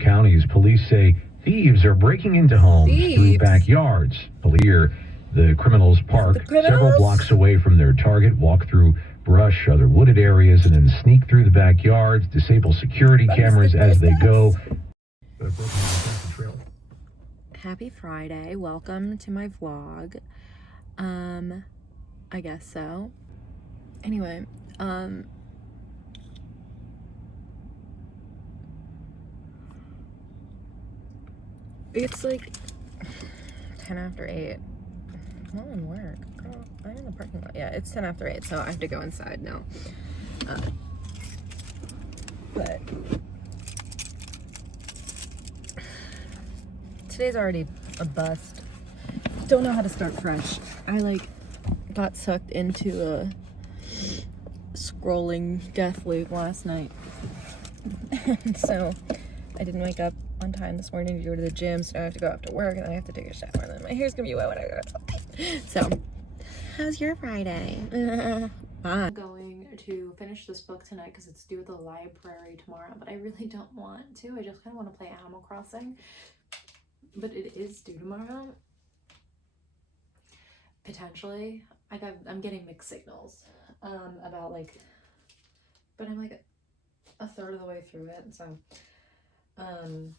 counties, police say thieves are breaking into homes through backyards. Here, the criminals park several blocks away from their target, walk through brush, other wooded areas, and then sneak through the backyards, disable security cameras as they go. Happy Friday. Welcome to my vlog. I guess so. Anyway, it's like 10 after 8. I'm all in work. Girl, I'm in the parking lot. Yeah, it's 10 after 8, so I have to go inside now. But today's already a bust. Don't know how to start fresh. I got sucked into a scrolling death loop last night. And so I didn't wake up on time this morning to go to the gym, so I have to go after work and then I have to take a shower and then my hair's gonna be wet when I go. So, how's your Friday? I'm going to finish this book tonight because it's due at the library tomorrow, but I really don't want to. I just kind of want to play Animal Crossing, but it is due tomorrow. Potentially. I'm getting mixed signals about but I'm like a third of the way through it, so and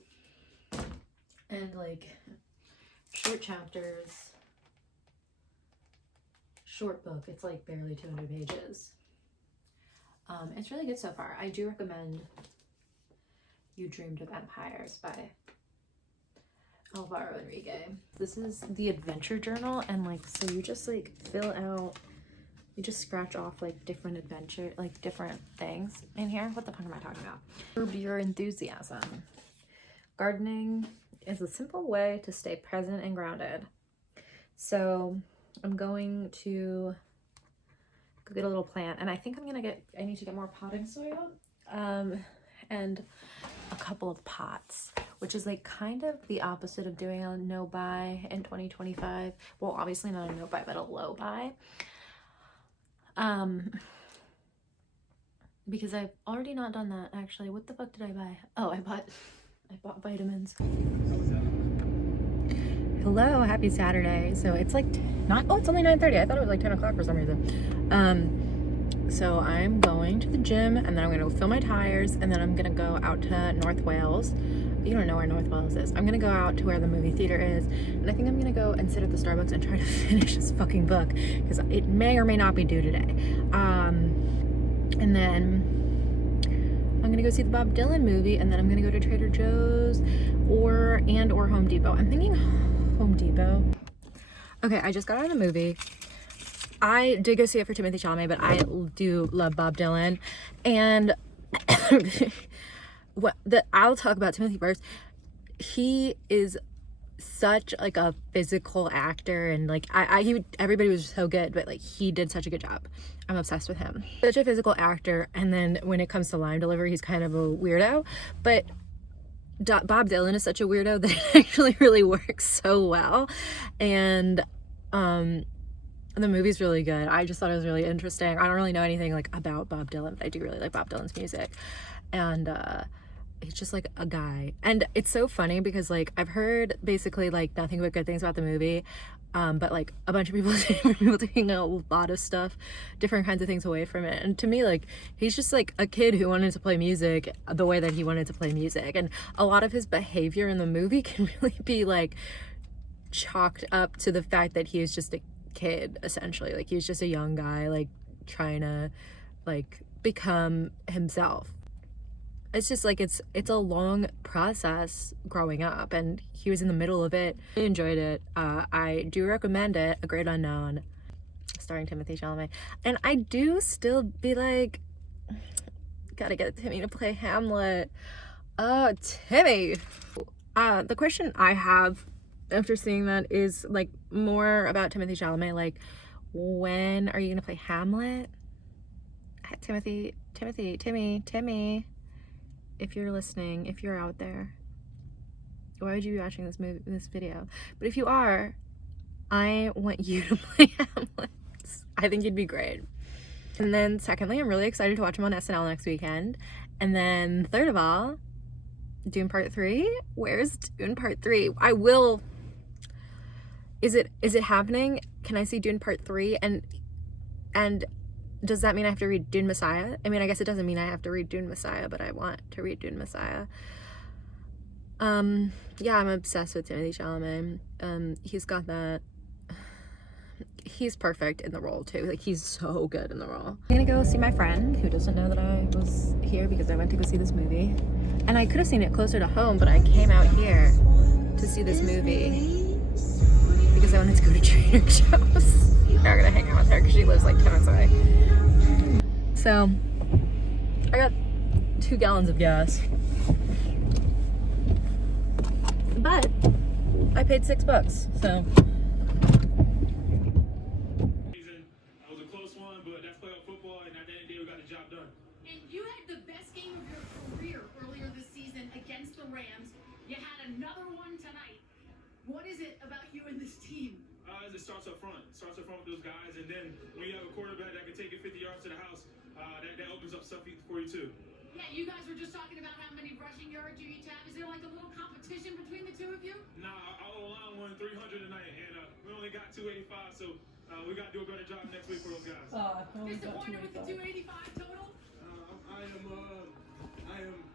short chapters, short book. It's barely 200 pages. It's really good so far. I do recommend You Dreamed of Empires by Alvaro Enrique. This is the adventure journal, and so you just fill out, you just scratch off different adventure, different things in here. What the fuck am I talking about? Curb your enthusiasm. Gardening is a simple way to stay present and grounded. So I'm going to go get a little plant, and I think I need to get more potting soil, and a couple of pots, which is kind of the opposite of doing a no-buy in 2025. Well, obviously not a no-buy, but a low-buy. Because I've already not done that, actually. What the fuck did I buy? Oh, I bought vitamins. Hello, happy Saturday. So it's it's only 9:30. I thought it was 10 o'clock for some reason. So I'm going to the gym, and then I'm gonna go fill my tires, and then I'm gonna go out to North Wales. You don't know where North Wales is. I'm gonna go out to where the movie theater is, and I think I'm gonna go and sit at the Starbucks and try to finish this fucking book, because it may or may not be due today. And then I'm gonna go see the Bob Dylan movie, and then I'm gonna go to Trader Joe's or Home Depot. I'm thinking Home Depot. Okay, I just got out of the movie. I did go see it for Timothy Chalamet, but I do love Bob Dylan, and I'll talk about Timothy first. He is such a physical actor, and everybody was so good, but he did such a good job. I'm obsessed with him. Such a physical actor, and then when it comes to line delivery, he's kind of a weirdo, but Bob Dylan is such a weirdo that it actually really works so well. And the movie's really good. I just thought it was really interesting. I don't really know anything about Bob Dylan, but I do really like Bob Dylan's music, and he's just a guy. And it's so funny because I've heard basically nothing but good things about the movie, but a bunch of people taking a lot of stuff, different kinds of things away from it. And to me, he's just a kid who wanted to play music the way that he wanted to play music, and a lot of his behavior in the movie can really be chalked up to the fact that he is just a kid, essentially. He was just a young guy trying to become himself. It's just it's a long process growing up, and he was in the middle of it. I enjoyed it. I do recommend it. A Great Unknown, starring Timothy Chalamet. And I do still be gotta get Timmy to play Hamlet. Oh, Timmy. The question I have after seeing that is more about Timothy Chalamet. When are you gonna play Hamlet? Timmy, if you're listening, if you're out there, why would you be watching this video? But if you are, I want you to play Hamlet. I think you'd be great. And then secondly, I'm really excited to watch him on SNL next weekend. And then third of all, Dune Part 3? Where's Dune Part 3? I will. Is it happening? Can I see Dune Part 3? And does that mean I have to read Dune Messiah? I mean, I guess it doesn't mean I have to read Dune Messiah, but I want to read Dune Messiah. Yeah, I'm obsessed with Timothée Chalamet. He's got that. He's perfect in the role too. Like, he's so good in the role. I'm gonna go see my friend who doesn't know that I was here because I went to go see this movie. And I could have seen it closer to home, but I came out here to see this movie because I wanted to go to Trader Joe's. I'm gonna hang out with her because she lives like 10 minutes away. So, I got 2 gallons of gas. But I paid $6, so. That was a close one, but that's playoff football, and at the end of the day, we got the job done. And you had the best game of your career earlier this season against the Rams. You had another one tonight. What is it about you and this team? It starts up front. It starts up front with those guys, and then when you have a quarterback that can take it 50 yards to the house, that opens up stuff for you too. Yeah, you guys were just talking about how many rushing yards you each have. Is there like a little competition between the two of you? Nah, our line won 300 tonight, and we only got 285, so we got to do a better job next week for those guys. Disappointed with the 285 total?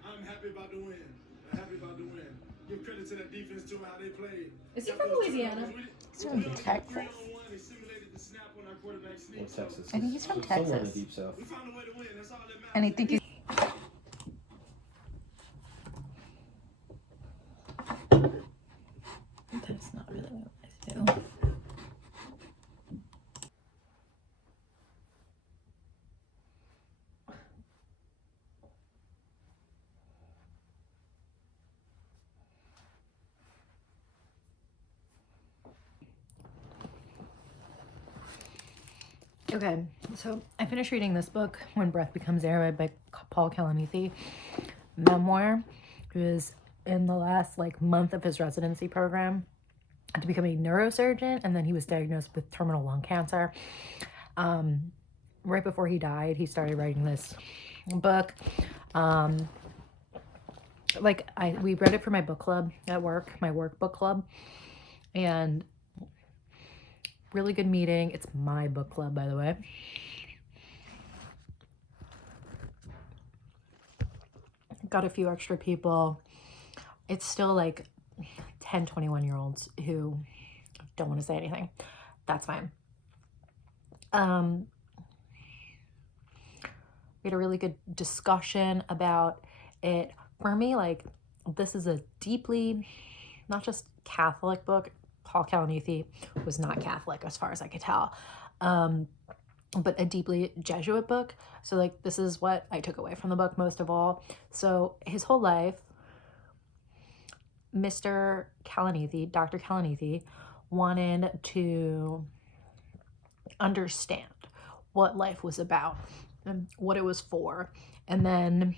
I'm happy about the win. I'm happy about the win. Give credit to that defense too, how they played. Is he from Louisiana? He's from Texas. They simulated the snap on our quarterback sneak. Texas. I think he's from Somewhere in the Texas. deep south. We found a way to win. That's all that matters. And I think he's. That's not really what I do. Okay, so I finished reading this book, When Breath Becomes Air by Paul Kalanithi, memoir. He was in the last month of his residency program to become a neurosurgeon, and then he was diagnosed with terminal lung cancer. Right before he died, he started writing this book. We read it for my book club at work, my work book club, and really good meeting. It's my book club, by the way. Got a few extra people. It's still 10, 21-year-olds who don't want to say anything. That's fine. We had a really good discussion about it. For me, this is a deeply, not just Catholic book. Paul Kalanithi was not Catholic as far as I could tell, but a deeply Jesuit book. So this is what I took away from the book most of all. So his whole life, Mr. Kalanithi, Dr. Kalanithi, wanted to understand what life was about and what it was for. And then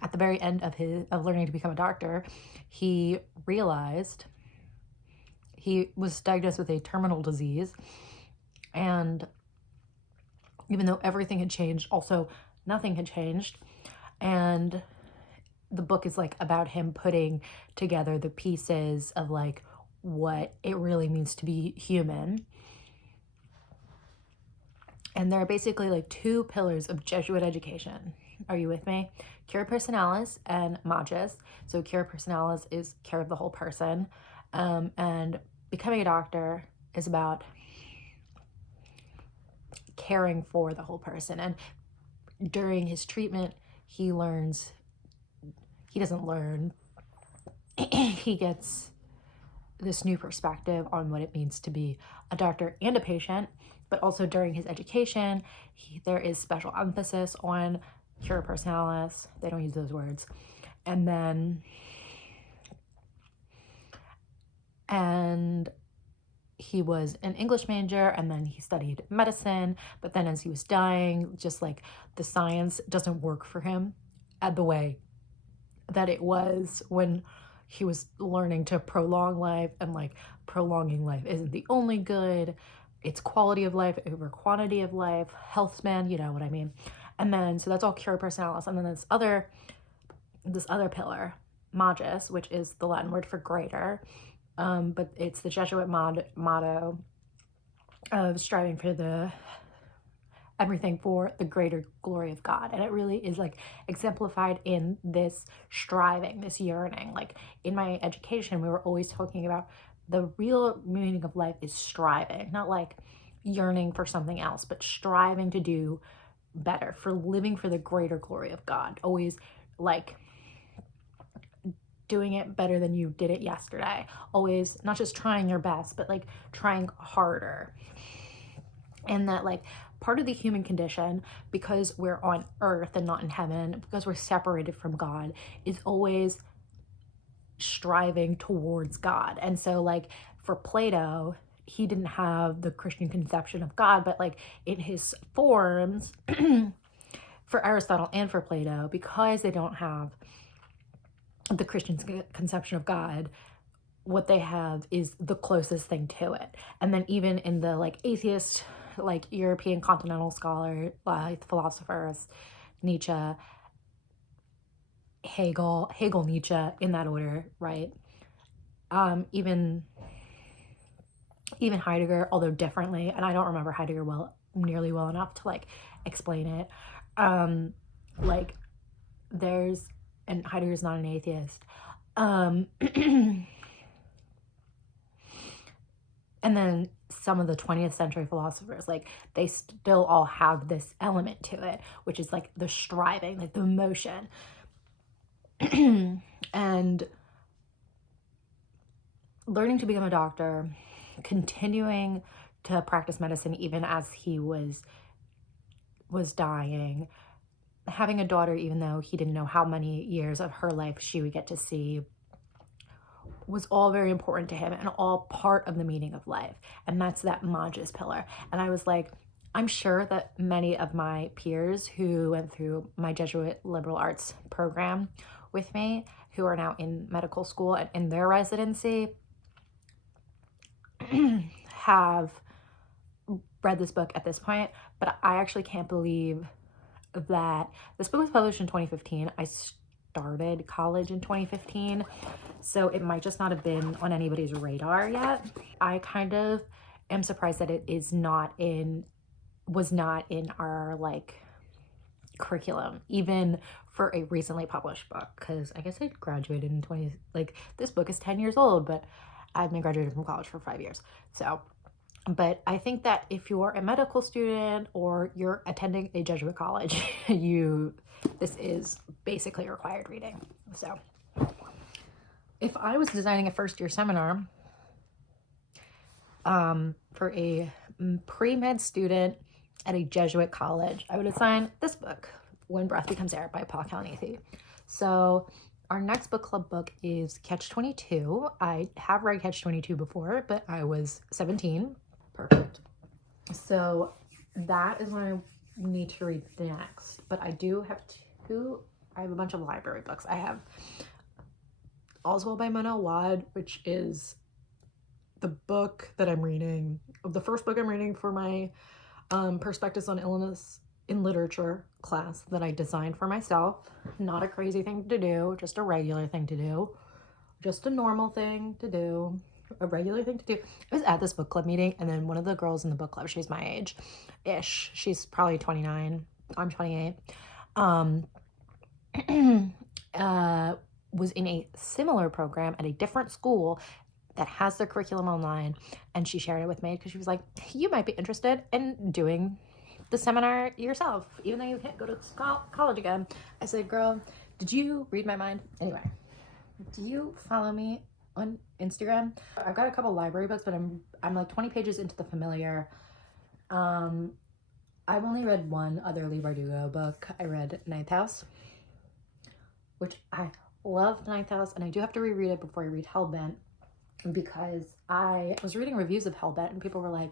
at the very end of learning to become a doctor, he realized he was diagnosed with a terminal disease, and even though everything had changed, also nothing had changed. And the book is about him putting together the pieces of what it really means to be human. And there are basically 2 pillars of Jesuit education. Are you with me? Cura personalis and magis. So cura personalis is care of the whole person. And becoming a doctor is about caring for the whole person. And during his treatment, he gets this new perspective on what it means to be a doctor and a patient. But also during his education, there is special emphasis on cura personalis. They don't use those words. And he was an English major, and then he studied medicine. But then as he was dying, just the science doesn't work for him at the way that it was when he was learning to prolong life. And prolonging life isn't the only good. It's quality of life over quantity of life, health span, you know what I mean. And then, so that's all cura personalis. And then this other pillar, magis, which is the Latin word for greater, but it's the Jesuit motto of striving for everything for the greater glory of God. And it really is like exemplified in this striving, this yearning. Like in my education, we were always talking about the real meaning of life is striving, not like yearning for something else, but striving to do better, for living for the greater glory of God. Always like doing it better than you did it yesterday. Always not just trying your best, but like trying harder. And that like part of the human condition, because we're on earth and not in heaven, because we're separated from God, is always striving towards God. And so like for Plato, he didn't have the Christian conception of God, but like in his forms for Aristotle and for Plato, because they don't have the Christian conception of God, what they have is the closest thing to it. And then even in the like atheist, like European continental scholar, philosophers, Nietzsche, Hegel, Nietzsche, in that order, right? Even Heidegger, although differently, and I don't remember Heidegger nearly well enough to like explain it. Like there's, and Heidegger's not an atheist. And then some of the 20th century philosophers, like they still all have this element to it, which is like the striving, like the motion. And learning to become a doctor, continuing to practice medicine even as he was dying, having a daughter even though he didn't know how many years of her life she would get to see, was all very important to him and all part of the meaning of life. And that's that magis pillar. And I was like, I'm sure that many of my peers who went through my Jesuit liberal arts program with me, who are now in medical school and in their residency, have read this book at this point. But I actually can't believe that this book was published in 2015. I started college in 2015, so it might just not have been on anybody's radar yet. I kind of am surprised that it was not in our like curriculum, even for a recently published book, because I guess I graduated in this book is 10 years old, but I've been graduated from college for 5 years. So, but I think that if you're a medical student or you're attending a Jesuit college, this is basically required reading. So if I was designing a first-year seminar for a pre-med student at a Jesuit college, I would assign this book, When Breath Becomes Air by Paul Kalanithi. So our next book club book is Catch-22. I have read Catch-22 before, but I was 17. Perfect. So that is what I need to read next. But I do have I have a bunch of library books. I have Oswald by Mona Awad, which is the book that I'm reading, the first book I'm reading for my Perspectives on Illness in Literature class that I designed for myself. Not a crazy thing to do, just a regular thing to do, just a normal thing to do, a regular thing to do. I was at this book club meeting, and then one of the girls in the book club, she's my age-ish, she's probably 29, I'm 28, was in a similar program at a different school that has their curriculum online, and she shared it with me because she was like, you might be interested in doing the seminar yourself, even though you can't go to college again. I said, girl, did you read my mind? Anyway, do you follow me on Instagram? I've got a couple library books, but I'm like 20 pages into The Familiar. I've only read one other Leigh Bardugo book. I read Ninth House, which I love. Ninth House, and I do have to reread it before I read Hellbent, because I was reading reviews of Hellbent and people were like,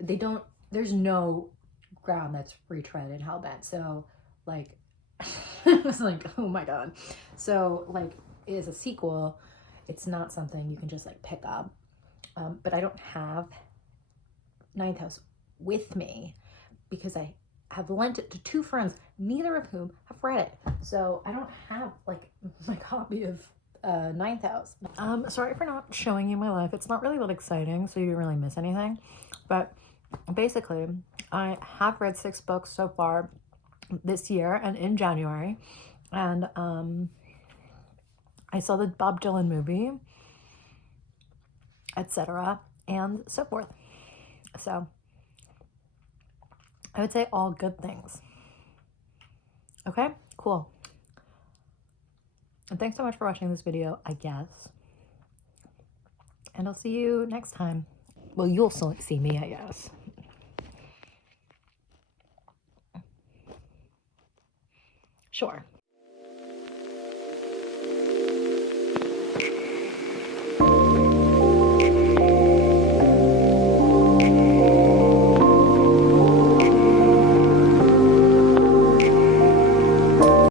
there's no ground that's retread in Hellbent. So like, I was like, oh my God. So like, it is a sequel. It's not something you can just like pick up. But I don't have Ninth House with me because I have lent it to two friends, neither of whom have read it. So I don't have like my copy of ninth house. Sorry for not showing you my life. It's not really that exciting, so you didn't really miss anything. But basically, I have read 6 books so far this year and in January. And I saw the Bob Dylan movie, etc. and so forth. So I would say all good things. Okay, cool. And thanks so much for watching this video, I guess. And I'll see you next time. Well, you'll still see me, I guess. Sure.